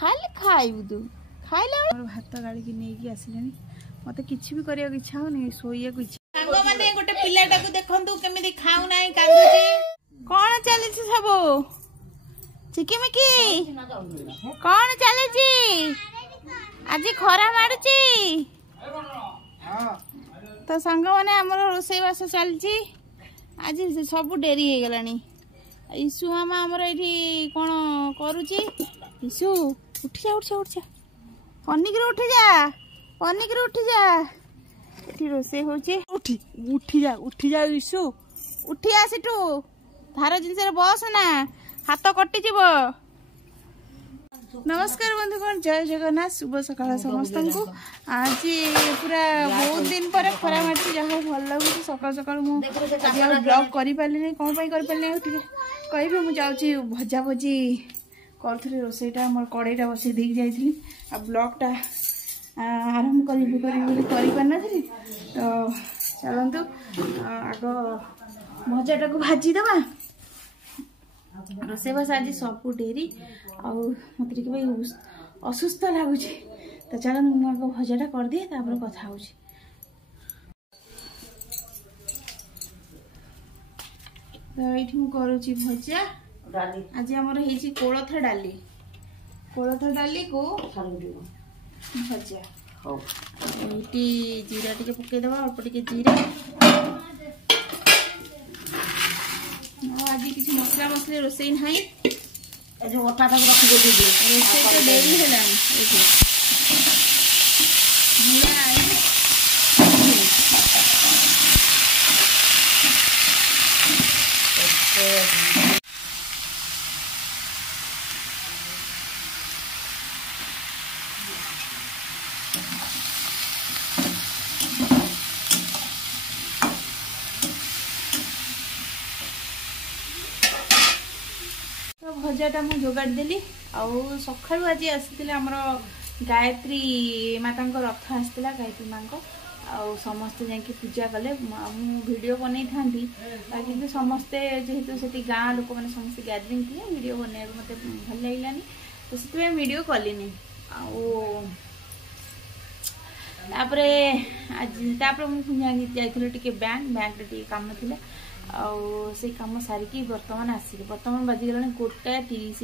खाली खाइबु तू खाइला भात गाड़ी की नहीं आसिले मत किसी भी करने इच्छा होनी शोया को इच्छा मैंने गोटे पिलाटा को देखंतु केमिति खाउ नाही कांदुची कोन चली सब चिकिमिकी कोन चली आज खरा मारुची तो सांग मैंने आमर रोसईवास चलती आज सब डेरी हो गलानी ईशु मामा आमर ये कौन करुची ईशु उठी जा उठी जा उठी जा पनिक उठी जा पनिक उठी जा ये रोसे होची उठी उठी जा ईशु उठी आ सेठू धार जिनस बस ना हाथ कटि जीव नमस्कार बंधुगण जय जगन्नाथ शुभ सकाळ समस्त को आज पूरा बहुत दिन पर खरा मारती जहाँ भल लगे सकाल सकाल मुझे ब्लॉग कर पारे कौन कर पारे कह मुझे भजा भजी करी रोसईटा मोर कड़ईटा बसई दे जाइली आ ब्लॉगटा आरंभ कर पार नी तो चलतु आग भजाटा को भाजीदबा रोसईबास आज सब डेरी मत भाई असुस्थ लगुच तो चलो मुझे भजाटा कर दिए कथा हो करुची भजा आज आमर हो कोलथ डाली को भजा ये जीरा टे पकईदे अल्प टे जीरा आज किसी मसला मसले रोसई ना जो अटा रखी रोसई तो डेरी है भजाटा मुझे जोगाड़ देली आउ सका आज आसी आमर गायत्री माता रथ आसाला गायत्री माँ को आउ समस्ते जाकि पूजा कले वीडियो बन था कि समस्ते जेहेतु से गाँ लोक मैंने समस्त गैदरिंग थे वीडियो बनने मत भल लगलानी तो से वीडियो कलिनी आज मुझे बैंक टे कम थी से कम सारिकी बर्तमान आसिक बर्तमान बाजीगला 1:30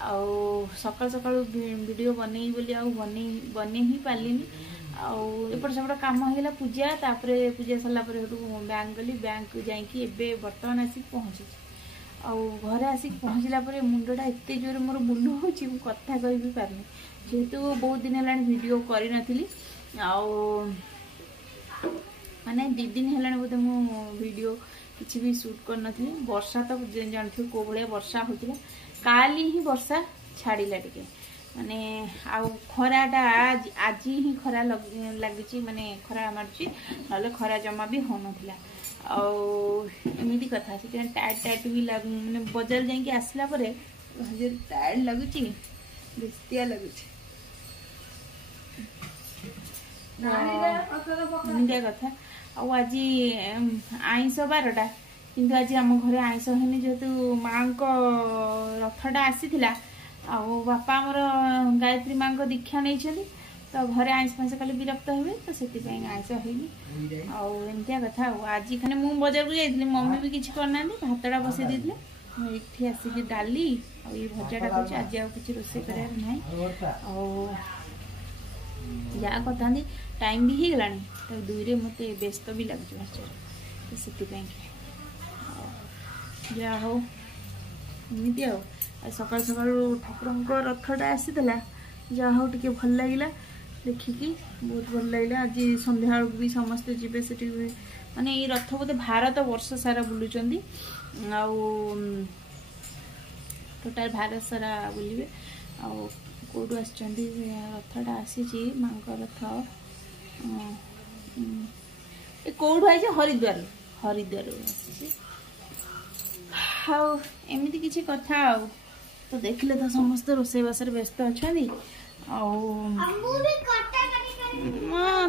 हो सकाल सकाल वीडियो बनई बोली बन ही पार्लिनी आउट सेपट कम होगा पूजा तापर पूजा सारापर बैंक गली बैंक जाइए बर्तमान आसिक पहुँची घरे आसिक पहुँचला मुंडा एत जोर मोर बुलू हो कथा कह भी पारनी जेहेतु बहुत दिन है वीडियो करी माने 2 दिन है बोधे वीडियो किसी भी शूट करनी वर्षा तो जानते को भाया वर्षा होता काली ही वर्षा छाड़िला टे माने आउ खराटा आज ही खरा लगी माने खरा मार्ची ना खरा जमा भी हो नाला आमती कथा से टायर्ड टायर्ड भी मैंने बजार जाकि आसला टायर्ड लगुच बेस्तिया लगुच कथा आज आईस बारटा किंतु आज आम घर आईस है जेहेतु माँ को रथटा आसीला बापा आमर गायत्री माँ को दीक्षा नहीं तो घरे आईस फाइस कले विरक्त हुए तो से आईस होगी आमतिया कथा आज खाने मुझे बजार को जाइए मम्मी भी किसी करना भातटा बसई देते ये आसिक डाली ये भजाटा कर आज आगे रोसे कर जहाँ कथा टाइम भी हो गलानी तो दुईरे मत व्यस्त भी लगे तो से जहा हो एमती सका सका ठाकुर रथटा आसीला जहा हो टे भल लगे देखिकी बहुत भल लगे आज संध्या भी समस्ते जीवे से माने ये रथ बोधे भारत वर्ष सारा बुलूं टोटाल भारत सारा बुलवे कौटू रथटा आसी माँ रथ कौटू आई हरिद्वार हरिद्वार एमती किसी कथा तो देखले तो समस्त रोसईबास व्यस्त अच्छा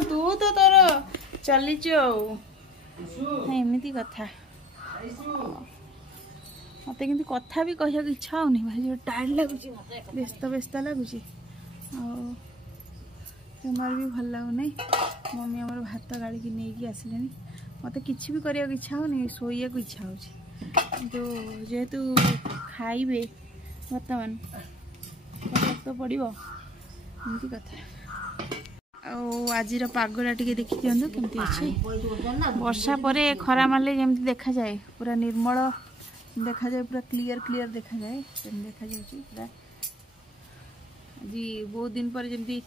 तू तो तोर चलीच एमती कथा मत कि कथा भी कह इच्छा होनी भाई टायर्ड लगुच व्यस्त व्यस्त लगुच जमार भी भल लगुना मम्मी आमर भात गाड़ी नहीं आसिले मत कि भी करने इच्छा होनी शोया को इच्छा हो जेहेतु खाइबे बर्तमान तो पड़ो एमती कथा आज पागटा टे देखी दिखाँ केमती अच्छे वर्षा पर खरा मारे जमी देखा जाए पूरा निर्मल देखा जाए पूरा क्लियर क्लियर देखा जाए देखा जाए पूरा आज बहुत दिन पर जमी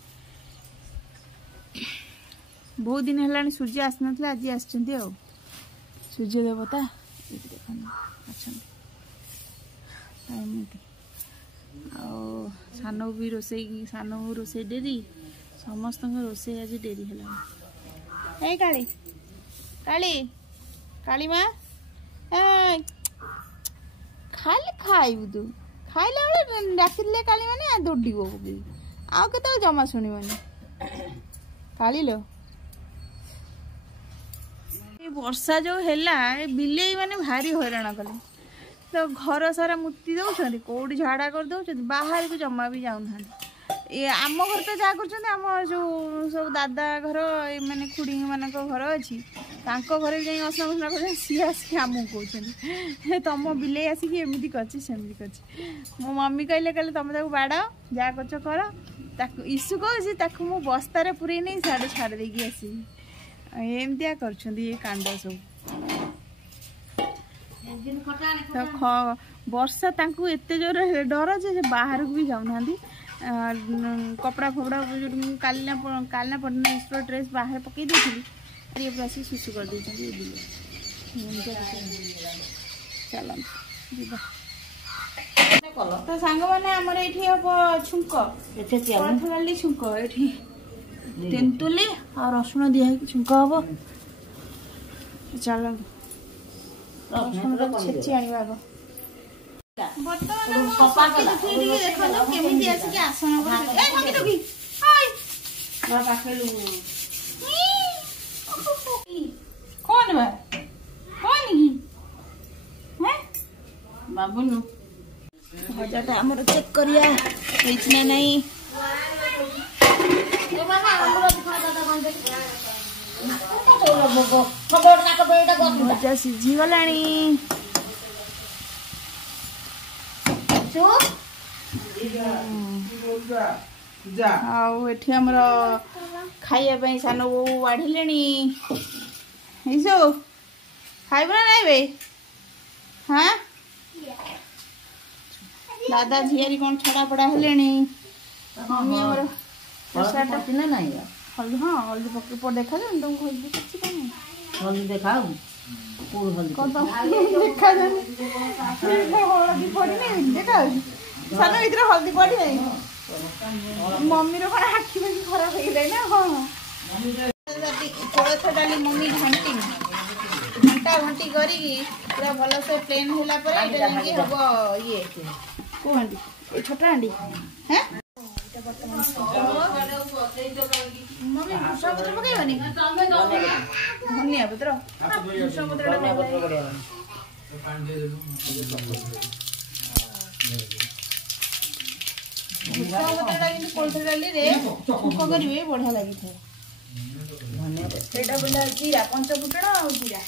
बहुत दिन है सूर्य आसी ना आज आसुँच सूर्य देवता देखा अच्छा सानो भी रोसे सानो रोसे डेरी समस्त रोसे आज डेरी है काली काली काली माँ खाली खाइबु तू खाइला बेले डाकिले काली माने दौड़ो आउ के जमा शुणवनी काली लो वर्षा जो है बिले माने भारी हैरान कले तो घर सारा मुति दौरान कौटी झाड़ा कर दौरान बाहर को जमा भी जाऊना आम घर तो जहाँ कर जो सब दादा घर माने खुड़ी मान घर अच्छी घर भी असना फसना कर सी आसिक आमको कहते तुम बिले आसिक एमती करमती कर मो मम्मी कहले कहले तुम बाड़ाओ जहाँ कर इशू कह मु बस्तार पूरे नहीं साढ़े छाड़ देकी आसि एमतिया कर कांड सब तो वर्षा एत जोर डर जे बाहर को भी जाऊना कपड़ा फपड़ा जो कालना पड़ना एक्सट्रा ड्रेस बाहर पकई देती ये आसिक सुसु कर चल तो सांग मैंने आमर ये हम छुंक डाली छुंक ये तेंतुली और रसुण दिया छुंक हम चल रसुण छेची आने आग कौन बाबू भजाटा आमर चेक करिया ना नहीं भजा सीझी गला आमर खाइबा सान बो बाढ़े खाइब ना नहीं बे हाँ दादा झीआरी कौन छड़ा पड़ा है मम्मी ना हल्दी हाँ हल्दी पक देखा जाए तुमको हल्दी किसी का नहीं हल्दी देखा देखा हल्दी पड़ी नहीं देखा सान भर हल्दी पड़ी नहीं मम्मी कौन आखि पाखि खराब हो गए ना हाँ कोलथ डाली मम्मी घंटी घंटा घंटी करी पूरा भल से प्लेन होला पर एटा जाके हबो ये को हांडी ए छोटा हांडी हैं मम्मी भूषा पत्र पकईबनी धनिया पत्र भूषा पत्र कोलथ डाली रे छुंक करेंगे बढ़िया लगी थे धनिया बोला जीरा पंच फुटण और जीरा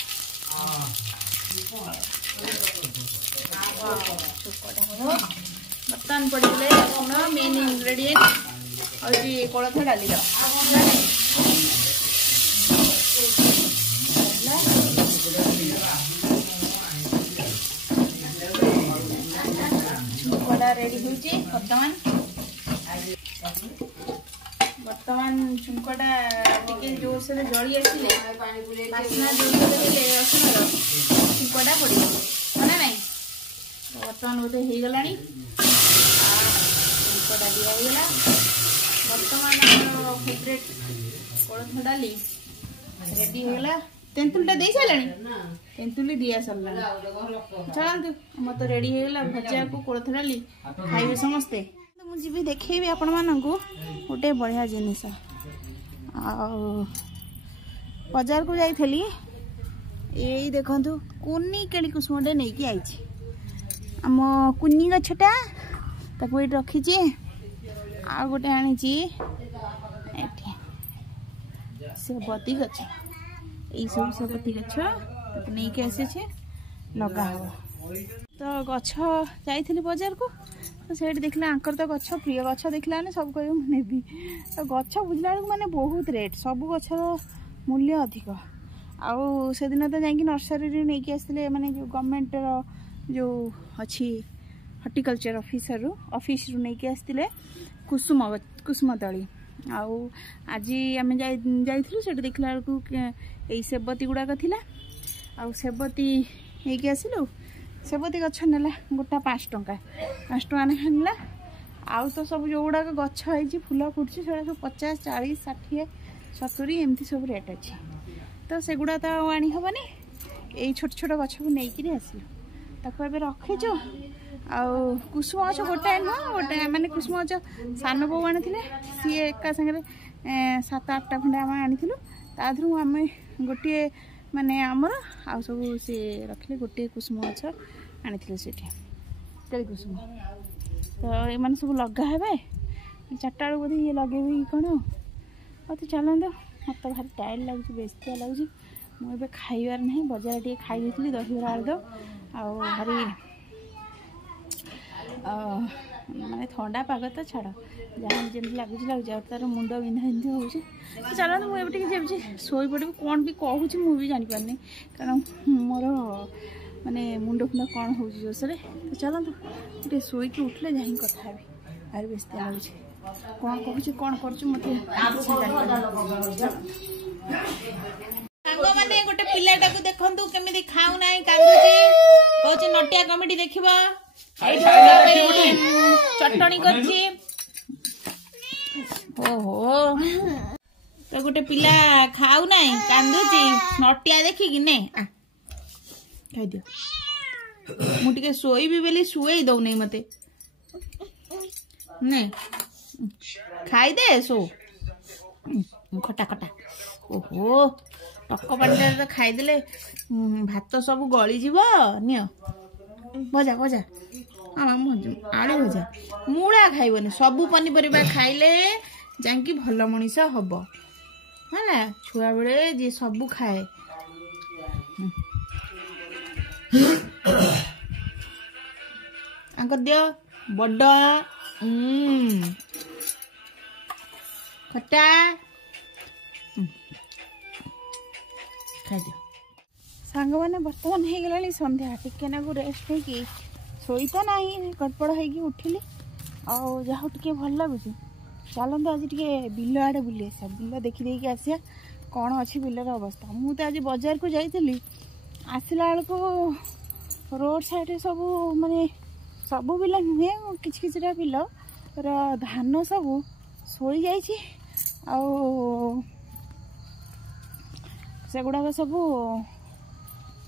बर्तमान पड़े मेन इंग्रेडिएंट और ये कोलथ डाली छुंकटा रेडी होची बर्तमान छुंकटा टिके जोर से जली आसिले बास्ना जोर से रसुणर छुंकटा पड़े ना नहीं बर्तमान बोधे हो गला छुंकटा दिगला बर्तमान फेवरेट कोलथ डाली रेडी होगा तेंतुलटा दे सारा तेंतुली दिया सरला चलतु मत तो रेडी होगा भजा को कोलथ डाली खाइबे समस्ते मुझे देखी आपण मानक गोटे बढ़िया जिनिस बाजार को जाइली यही देखु कुनी केली कुसुमटे नहीं आई आम कुनी गछटा ताको ये रखी आ गोटे आनी सेबती गछ यही सब सेबती गछ नहीं के आसी लगा हो तो गछ जाइली बजार को तो से देखला आंकर तो गछ प्रिय गछ देखला सब कह नेबी तो गछ बुझला माने बहुत रेट सब गछर मूल्य अधिक आउ से दिन तो जाइए नर्सरी नहीं कि आसते माने जो गवर्नमेंट जो अच्छी हॉर्टिकल्चर ऑफिस नहीं कि आसते कुसुम तली आउ आज आम जाइलु से देखला यही सेबती गुड़ाक थिला आउ सेबती नहीं आसिलु सेबती गछ नेला गोटा 5 टंका नेला आउ तो सब जो गुड़ाक गछ है फूल फुटुची से सब 50 40 60 70 एमती सब रेट अच्छी तो सेगुड़ा तो आनी हेनी यही छोट छोट गछ को लेकिन आसिलु ताको एबे रखीचु आउ कुसुम गछ गोटाए नुह गोटे माने कुसुम गछ सान बो आनी सी एका संगे 7-8टा खंडे आम आनी ताधरू आम गोटे माने आमर आउ सब सी रखिले गोटे कुसुम गछ आनी से कुसुम तो ये सब लगा हे 4टा बेलू बोधे ये लगे कौन तो चलते मत भारी टायर्ड लगुच बेस्तिया लगुच मुझे खाइबार ना बजार टे खाई दहीबरा आलुदम आउ भारी माने ठंडा पाग तो छाड़ जहाँ जमी लगुच लगुच तार मुंड बिंधा बिंधी हो चलते मुझे जी शोई पड़ी कौन भी कहूँ मुझे जापारे कारण मोर माने मुंड फुंड कौन हो जोशे तो चलते शोक उठले जा कथा भारी बेस्तिया लगुच कौन कहूँ कौन कर मत मैंने गोटे पिलाटा को देखु केमी खाऊना कांदुची कौच नटिया कमेडी देखिबा चटनी करछि ओहो तो गोटे पिला खाऊना कांदुची नटिया देखिकी ने खाई दियो मु टिके सोईबी बेली सुई दौ नै मते ने खाई दे सो खटा खटा ओहो टक पाटे तो खाईदे भात सब गलीज नियो भजा भजा आलू भजा मूला खाइबनी सबू पनीपरिया खाइले जाकि भल मनीष हम है छुआ बेले जी सबू खाए दियो बड़ खटा खाई सांग मैंने बर्तमान हो गला संध्या टिके नाकू रेस्ट होगी शोई तो ना गड़पड़ हो उठिली आउ जहा टे भल लगुच चलते आज टे बिल आड़े बुली आसा बिल देखी आसिया कौन अच्छी बिलर अवस्था मु तो आज बाजार को जाइली आसला बेलू रोड साइड सब माने सबू बिल नुहे किछिटा बिल धान सब शोई जाइए सेगुड़ाक सब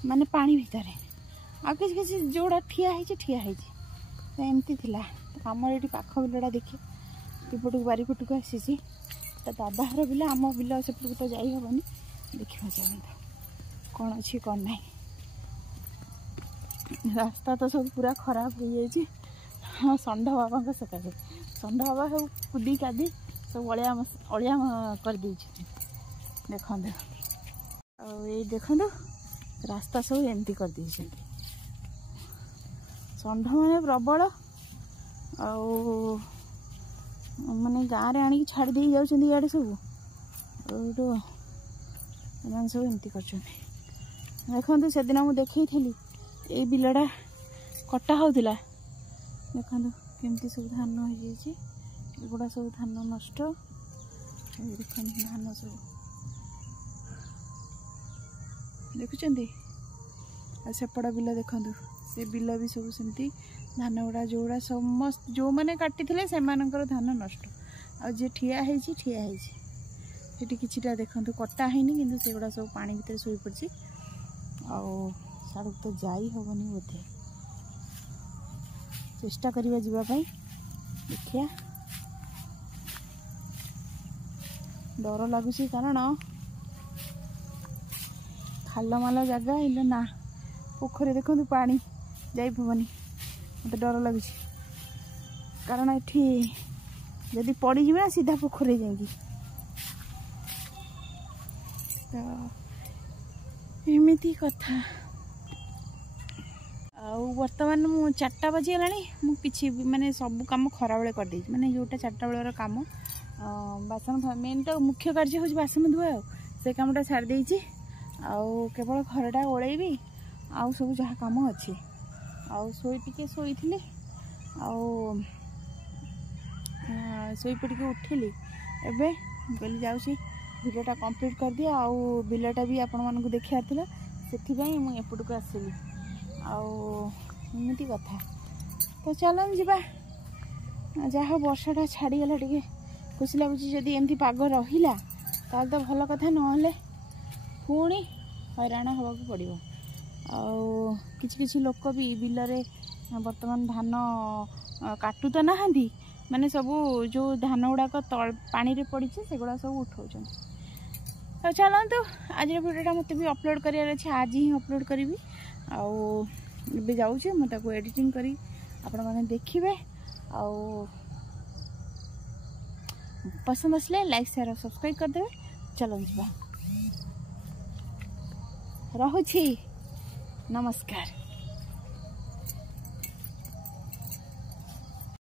माने पानी भितर आ किसी जोड़ा ठिया तो एमती थिला आमर ये पाख बिलटा देखिए एपट को बारीपट को आसी तो दादा हर बिल आम बिल सेपट तो जाई हेनी देखा चलता कौन अच्छी कौन ना रास्ता तो सब पूरा खराब हो जाए हाँ षंढ बाबा सकाशे षंढ बाबा सब कुदी कादी सब अलिया कर देखो देखो रास्ता सब एमती कर षंढ मैंने प्रबल माने गाँव में आनिक छाड़ दे जाए सब सब एमती कर देखो से दिन मुझे देखी ये बिलटा कटा होता देखो केमती सब धान होगुड़ा सब धान नष्ट देखो धान सब देखुं सेपट बिल देखु से बिल भी सब सेमती धान गुड़ा जोड़ा समस्त जो मैंने काटी से धान नष्ट आजे ठिया किछिटा देखु कटा है कि सेगुड़ा सब पानी भितर शोई पड़ी साड़क तो जाई हेनी बोधे चेष्टा करवा जावाई देखिया डर लगुच कारण खाल माल जगह इले ना पोखरी देखो पानी जाई पवनी मत डर लगुच कारण ये जदि पड़ी ना सीधा पोखर जाएंगी तो एमती कथा बर्तमान मु 4टा बजीगला मुझे माने सब कम खरा बेले कर दे माने जोटा 4टा बेलर काम बासन मेन तो मुख्य कार्य हूँ बासन धुआ से कमटा छाड़ देती केवल घरटा ओलैबी आउ सब जहाँ कम अच्छी टे शोई पड़ी उठिली एबे कहली जाऊँगी भिडियोटा कंप्लीट कर दिया आउ बिलटा भी आपण मानक देखार था से मुझे एपटू आसली आमती कथा तो चलन जीवा जहाँ वर्षाटा छाड़गला टे खुशी लगुच जदि एमती पाग रहा ताल तो भल कथा ना पुणी हैराण हवा पड़ो किसी लोक भी बिलरे बर्तमान धान काटू तो ना माने सबू जो धान गुड़ाक पानी रे पड़ी से गुड़ा सब उठाऊ तो चलतु आज भिडियोटा मत भी अपलोड करार अच्छे आज ही अपलोड करी आबे जाऊँ मुझे एडिटिंग करी आपण मैंने देखिए पसंद आसले लाइक शेयर और सब्सक्राइब करदे चलन जा रहुछि नमस्कार।